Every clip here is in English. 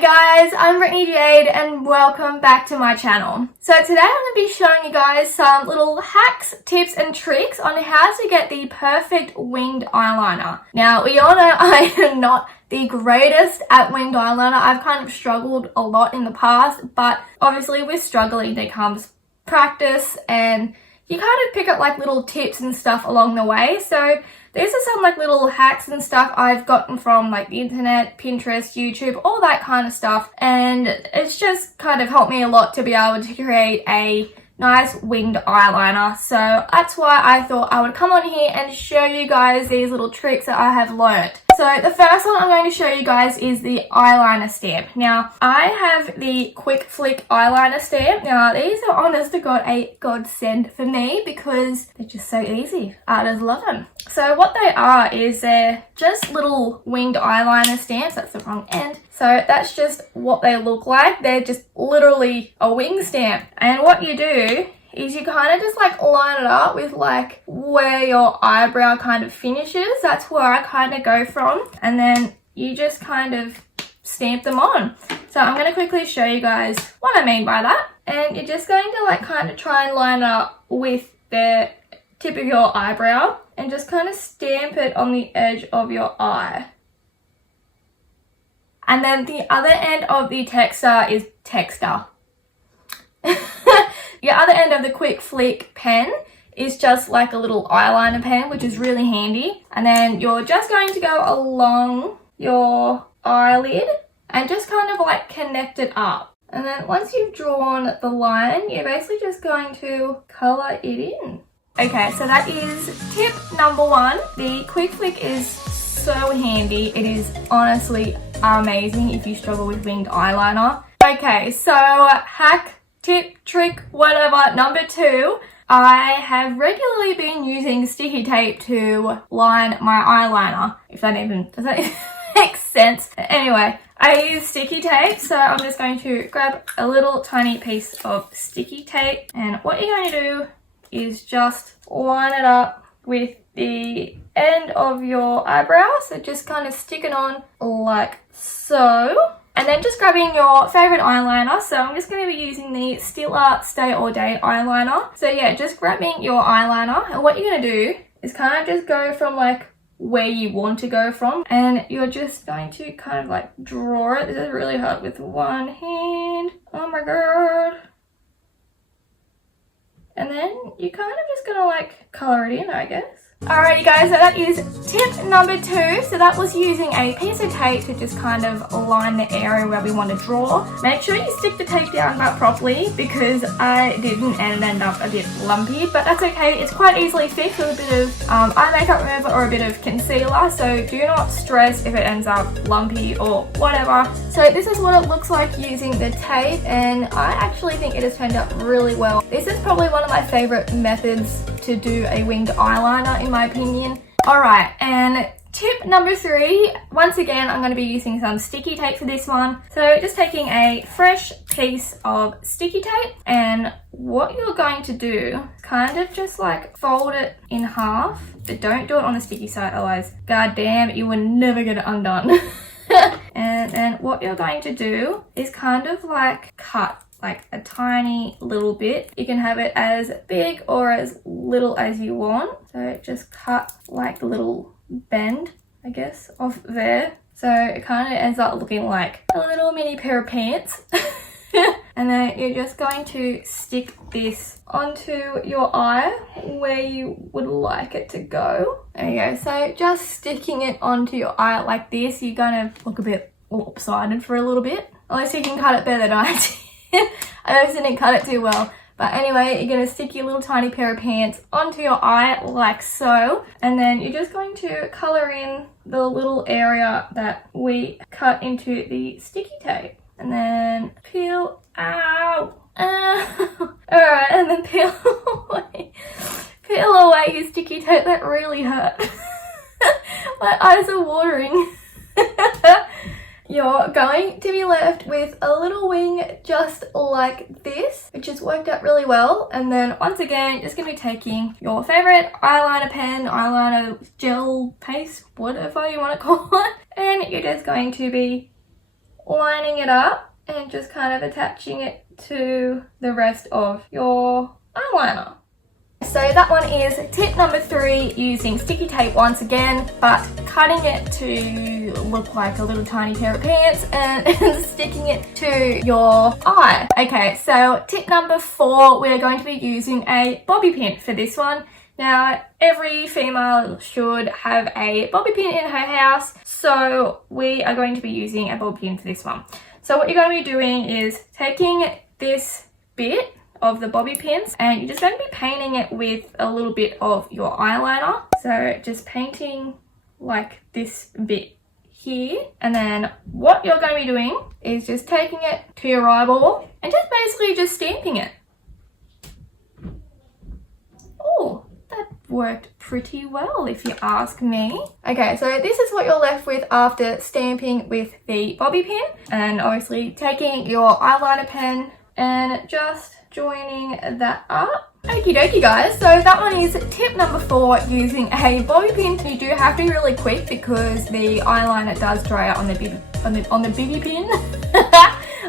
Hey guys, I'm Brittany Jade and welcome back to my channel. So today I'm going to be showing you guys some little hacks, tips and tricks on how to get the perfect winged eyeliner. Now we all know I am not the greatest at winged eyeliner. I've kind of struggled a lot in the past, but obviously with struggling there comes practice and you kind of pick up like little tips and stuff along the way. So these are some like little hacks and stuff I've gotten from like the internet, Pinterest, YouTube, all that kind of stuff. And it's just kind of helped me a lot to be able to create a nice winged eyeliner. So that's why I thought I would come on here and show you guys these little tricks that I have learnt. So the first one I'm going to show you guys is the eyeliner stamp. Now I have the Quick Flick eyeliner stamp. Now these are honest to God a godsend for me because they're just so easy. I just love them. So what they are is they're just little winged eyeliner stamps. That's the wrong end. So that's just what they look like. They're just literally a wing stamp. And what you do is you kind of just like line it up with like where your eyebrow kind of finishes. That's where I kind of go from. And then you just kind of stamp them on. So I'm going to quickly show you guys what I mean by that. And you're just going to like kind of try and line it up with the tip of your eyebrow and just kind of stamp it on the edge of your eye. And then the other end of the texter. Your other end of the Quick Flick pen is just like a little eyeliner pen, which is really handy. And then you're just going to go along your eyelid and just kind of like connect it up. And then once you've drawn the line, you're basically just going to colour it in. Okay, so that is tip number one. The Quick Flick is so handy. It is honestly amazing if you struggle with winged eyeliner. Okay, so hack, tip, trick, whatever, number two, I have regularly been using sticky tape to line my eyeliner, if that even, does that even make sense? Anyway, I use sticky tape, so I'm just going to grab a little tiny piece of sticky tape, and what you're going to do is just line it up with the end of your eyebrow, so just kind of stick it on like so. And then just grabbing your favourite eyeliner. So I'm just going to be using the Stila Stay All Day eyeliner. So yeah, just grabbing your eyeliner. And what you're going to do is kind of just go from like where you want to go from. And you're just going to kind of like draw it. This is really hard with one hand. Oh my god. And then you're kind of just going to like colour it in, I guess. Alrighty guys, so that is tip number two. So that was using a piece of tape to just kind of line the area where we want to draw. Make sure you stick the tape down back properly because I didn't and it ended up a bit lumpy, but that's okay. It's quite easily fixed with a bit of eye makeup remover or a bit of concealer, so do not stress if it ends up lumpy or whatever. So this is what it looks like using the tape, and I actually think it has turned out really well. This is probably one of my favourite methods to do a winged eyeliner in my opinion. Alright, and tip number three, once again I'm going to be using some sticky tape for this one. So just taking a fresh piece of sticky tape, and what you're going to do is kind of just like fold it in half, but don't do it on the sticky side, otherwise god damn, you will never get it undone. And then what you're going to do is kind of like cut like a tiny little bit. You can have it as big or as little as you want. So just cut like the little bend, I guess, off there. So it kind of ends up looking like a little mini pair of pants. And then you're just going to stick this onto your eye where you would like it to go. There you go. So just sticking it onto your eye like this, you're going to look a bit lopsided for a little bit. Unless you can cut it better than I did. I obviously didn't cut it too well. But anyway, you're going to stick your little tiny pair of pants onto your eye like so. And then you're just going to colour in the little area that we cut into the sticky tape. And then peel out. Alright, and then peel away. Peel away your sticky tape. That really hurt. My eyes are watering. You're going to be left with a little wing just like this, which has worked out really well. And then once again, just going to be taking your favourite eyeliner pen, eyeliner gel paste, whatever you want to call it. And you're just going to be lining it up and just kind of attaching it to the rest of your eyeliner. So that one is tip number 3, using sticky tape once again, but cutting it to look like a little tiny pair of pants and sticking it to your eye. Okay, so tip number 4, we're going to be using a bobby pin for this one. Now, every female should have a bobby pin in her house, so we are going to be using a bobby pin for this one. So what you're going to be doing is taking this bit of the bobby pins and you're just going to be painting it with a little bit of your eyeliner. So just painting like this bit here, and then what you're going to be doing is just taking it to your eyeball and just basically just stamping it. Oh, that worked pretty well if you ask me. Okay, so this is what you're left with after stamping with the bobby pin, and obviously taking your eyeliner pen and just joining that up. Okie dokie guys, so that one is tip number 4, using a bobby pin. You do have to be really quick because the eyeliner does dry out on the bobby pin.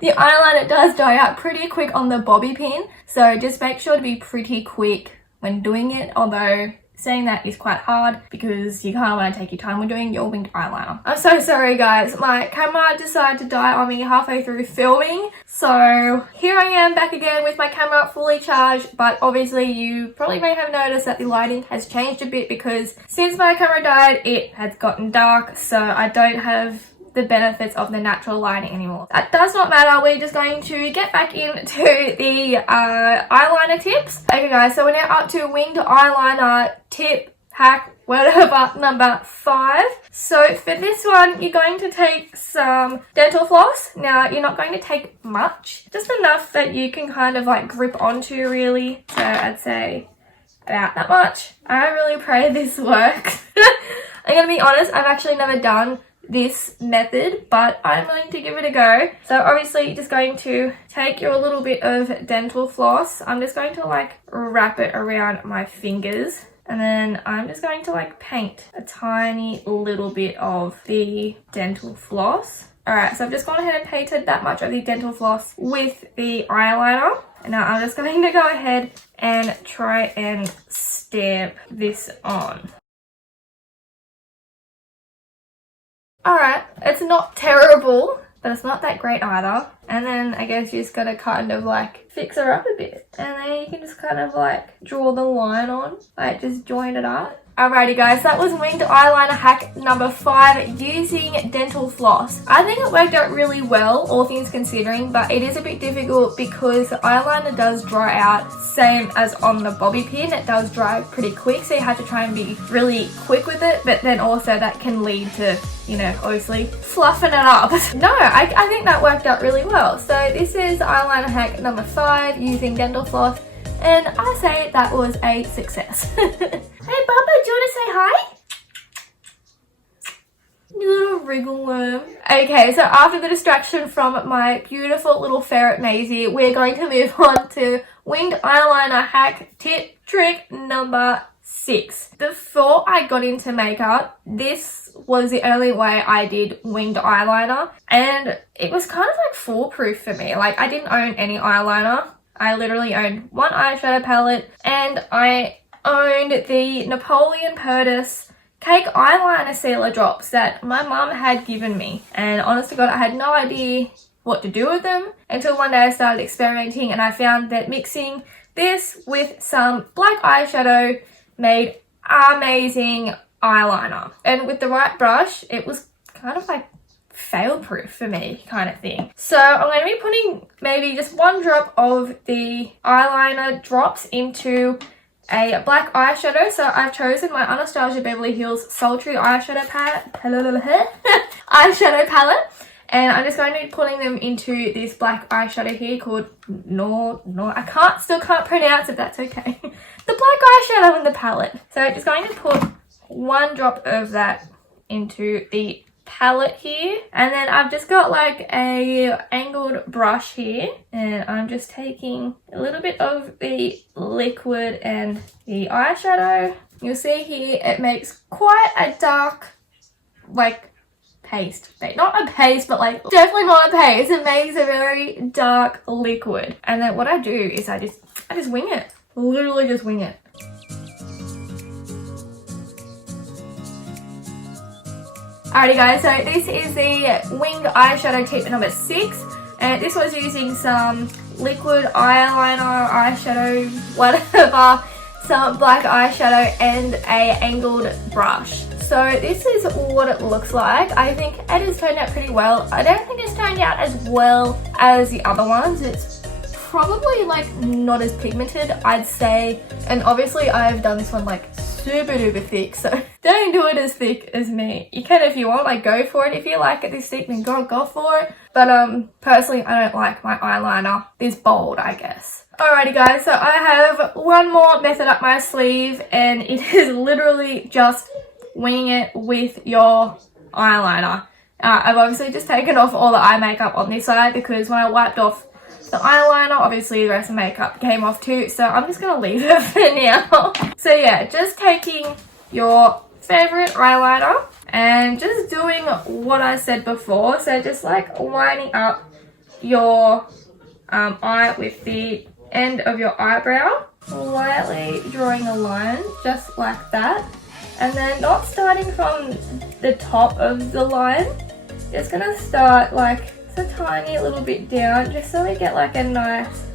The eyeliner does dry out pretty quick on the bobby pin, so just make sure to be pretty quick when doing it, although saying that is quite hard because you kind of want to take your time when doing your winged eyeliner. I'm so sorry guys, my camera decided to die on me halfway through filming, so here I am back again with my camera fully charged, but obviously you probably may have noticed that the lighting has changed a bit because since my camera died it has gotten dark, so I don't have the benefits of the natural lighting anymore. That does not matter, we're just going to get back into the eyeliner tips. Okay guys, so we're now up to winged eyeliner tip, hack, whatever, number 5. So for this one, you're going to take some dental floss. Now, you're not going to take much, just enough that you can kind of like grip onto really. So I'd say about that much. I really pray this works. I'm gonna be honest, I've actually never done this method, but I'm willing to give it a go. So obviously you're just going to take your little bit of dental floss. I'm just going to like wrap it around my fingers, and then I'm just going to like paint a tiny little bit of the dental floss. Alright, so I've just gone ahead and painted that much of the dental floss with the eyeliner. And now I'm just going to go ahead and try and stamp this on. Alright, it's not terrible, but it's not that great either. And then I guess you just gotta kind of like fix her up a bit. And then you can just kind of like draw the line on, like just join it up. Alrighty guys, that was winged eyeliner hack number 5, using dental floss. I think it worked out really well, all things considering, but it is a bit difficult because the eyeliner does dry out, same as on the bobby pin. It does dry pretty quick, so you have to try and be really quick with it, but then also that can lead to, you know, obviously fluffing it up. No, I think that worked out really well. So this is eyeliner hack number 5, using dental floss. And I say that was a success. Hey Bubba, do you want to say hi? You little wriggle worm. Okay, so after the distraction from my beautiful little ferret Maisie, we're going to move on to winged eyeliner hack tip trick number 6. Before I got into makeup, this was the only way I did winged eyeliner, and it was kind of like foolproof for me. Like, I didn't own any eyeliner. I literally owned one eyeshadow palette, and I owned the Napoleon Purtis cake eyeliner sealer drops that my mum had given me. And honest to God, I had no idea what to do with them until one day I started experimenting, and I found that mixing this with some black eyeshadow made amazing eyeliner. And with the right brush, it was kind of like fail-proof for me kind of thing. So I'm going to be putting maybe just one drop of the eyeliner drops into a black eyeshadow. So I've chosen my Anastasia Beverly Hills Sultry eyeshadow palette, and I'm just going to be putting them into this black eyeshadow here called I still can't pronounce it, that's okay. The black eyeshadow in the palette. So just going to put one drop of that into the palette here, and then I've just got like a angled brush here, and I'm just taking a little bit of the liquid and the eyeshadow. You'll see here it makes quite a dark like paste. Not a paste, but like definitely not a paste. It makes a very dark liquid. And then what I do is I just wing it. Literally just wing it. Alrighty guys, so this is the winged eyeshadow tip number 6. And this was using some liquid eyeliner, eyeshadow, whatever, some black eyeshadow and a angled brush. So this is what it looks like. I think it has turned out pretty well. I don't think it's turned out as well as the other ones. It's probably like not as pigmented, I'd say. And obviously I've done this one like super duper thick, so don't do it as thick as me. You can if you want, like go for it. If you like it this thick, then go for it. But personally I don't like my eyeliner this bold, I guess. Alrighty guys, so I have one more method up my sleeve, and it is literally just winging it with your eyeliner. I've obviously just taken off all the eye makeup on this side because when I wiped off the eyeliner, obviously the rest of the makeup came off too, so I'm just gonna leave it for now. So yeah, just taking your favorite eyeliner and just doing what I said before. So just like lining up your eye with the end of your eyebrow, lightly drawing a line just like that, and then not starting from the top of the line, just gonna start like a tiny little bit down just so we get like a nice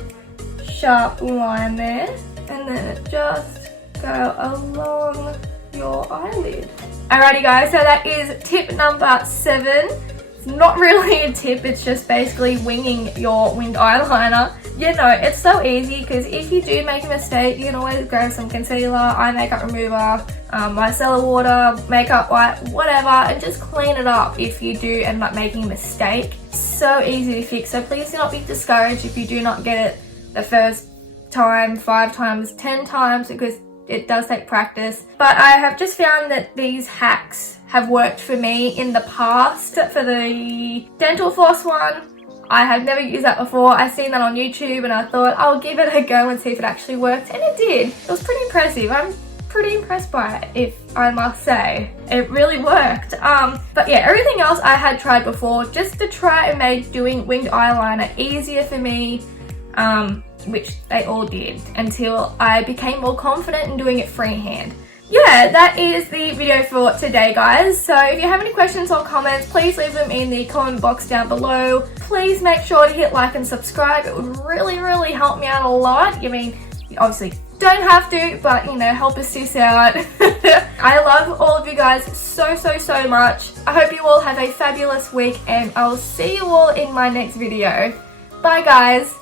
sharp line there, and then just go along your eyelid. Alrighty guys, so that is tip number 7. It's not really a tip, it's just basically winging your winged eyeliner. You know, it's so easy because if you do make a mistake, you can always grab some concealer, eye makeup remover, micellar water, makeup wipe, whatever, and just clean it up if you do end up making a mistake. So easy to fix, so please do not be discouraged if you do not get it the first time, 5 times, 10 times, because it does take practice. But I have just found that these hacks have worked for me in the past. For the dental floss one, I have never used that before. I seen that on YouTube and I thought I'll give it a go and see if it actually worked, and it did. It was pretty impressive. I'm pretty impressed by it, if I must say. It really worked. But yeah, everything else I had tried before just to try and make doing winged eyeliner easier for me, which they all did, until I became more confident in doing it freehand. Yeah, that is the video for today, guys. So if you have any questions or comments, please leave them in the comment box down below. Please make sure to hit like and subscribe. It would really, really help me out a lot. I mean, you obviously don't have to, but you know, help us out. I love all of you guys so much. I hope you all have a fabulous week, and I'll see you all in my next video. Bye, guys.